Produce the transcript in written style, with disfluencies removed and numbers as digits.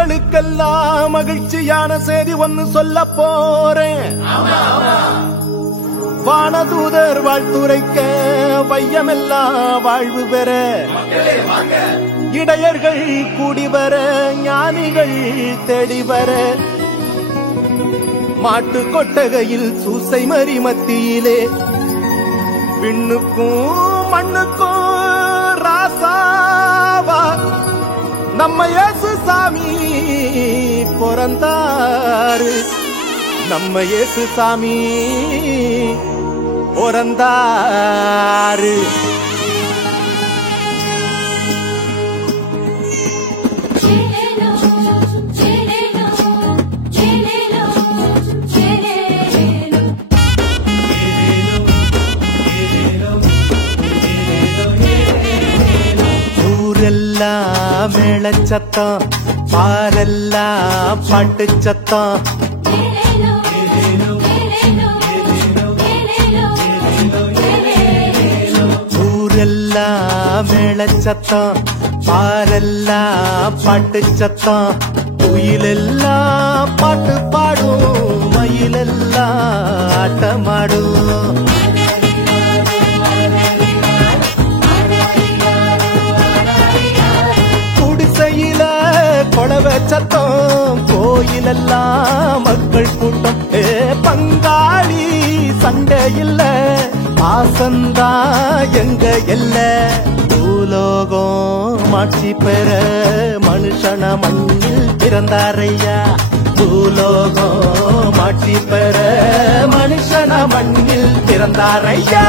மக்களுக்கெல்லாம் மகிழ்ச்சியான செய்தி ஒன்னு சொல்ல போறேன். வானதூதர் வாழ்த்துரைக்க வையமெல்லாம் வாழ்வு பெற இடையர்கள் கூடி வர ஞானிகள் தேடி வர மாட்டு கொட்டகையில் சூசை மறி மத்தியிலே விண்ணுக்கும் மண்ணுக்கும் ராசாவா நம்ம இயேசு சாமி பிறந்தாரு. நம்ம இயேசு சாமி பிறந்தாரு. ஊரெல்லாம் மேளச்சத்தம், பாரெல்லாம் பாட்டு சத்தம். ஊரெல்லாம் மேளச்சத்தம், பாரெல்லாம் பாட்டு சத்தம். குயிலெல்லாம் பாட்டு பாடும், மயிலெல்லாம் ஆட்டமாடும். குடிசையில கொளவை சத்தம், கோயிலெல்லாம் மக்கள் கூட்டம். பங்காளி சண்டை இல்ல, பாசந்தா எங்க எல்ல. பூலோகம் மாட்சி பெற மனுஷன மண்ணில் பிறந்தாரையா. பூலோகம் மாட்சி பெற மனுஷன மண்ணில் பிறந்தாரையா.